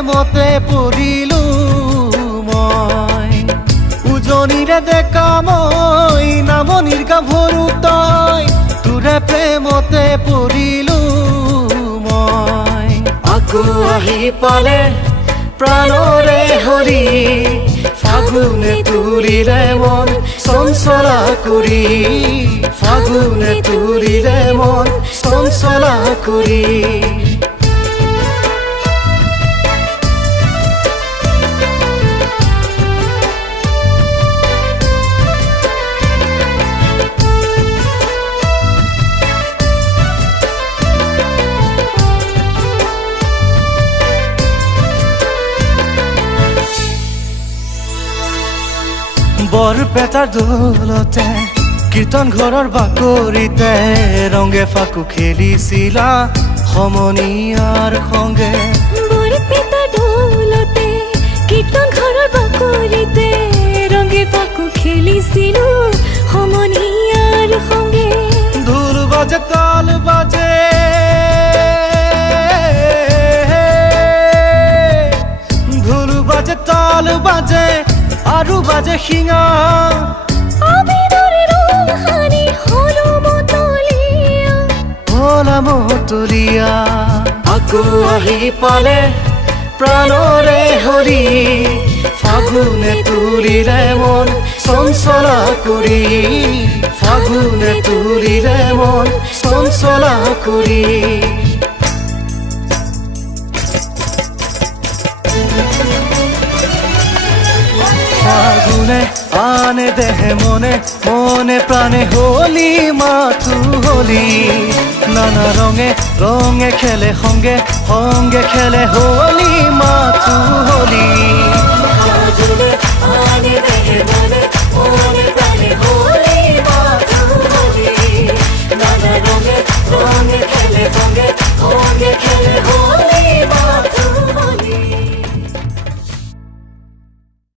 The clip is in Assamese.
প্ৰেমতে পৰিলো মই উজনিৰে ডেকা মই নামনিৰ গাভৰু তই তোৰে প্ৰেমতে পৰিলো মই আকৌ আহি পালে প্ৰাণৰে হৰি ফাগুনে তুলিলে মন চঞ্চলা কৰি ফাগুনে তুলিলে মন চঞ্চলা কৰি বৰপেটাৰ দৌলতে কীৰ্তন ঘৰৰ বাকৰিতে ৰঙে ফাকু খেলিছিলা সমনীয়াৰ সঙ্গে বৰপেটাৰ দৌলতে কীৰ্তন ঘৰৰ বাকৰিতে ৰঙে ফাকু খেলিছিলো সমনীয়াৰ সঙ্গে ঢোল বাজে তাল বাজে ঢোল বাজে তাল বাজে আৰু বাজে শিঙা আবিদৰে ৰংহানি হলো মতলীয়া হলা মতলীয়া আকৌ আহি পালে প্ৰাণৰে হৰি ফাগুনে তুলিলে মন চঞ্চলা কৰি ফাগুনে তুলিলে মন চঞ্চলা কৰি ফাগুনে আনে দেহে মনে মনে প্ৰাণে হলি মাথো হলি নানা ৰঙে ৰঙে খেলে সঙ্গে সঙ্গে খেলে হলি মাথো হলি ফাগুনে আনে দেহে মনে মনে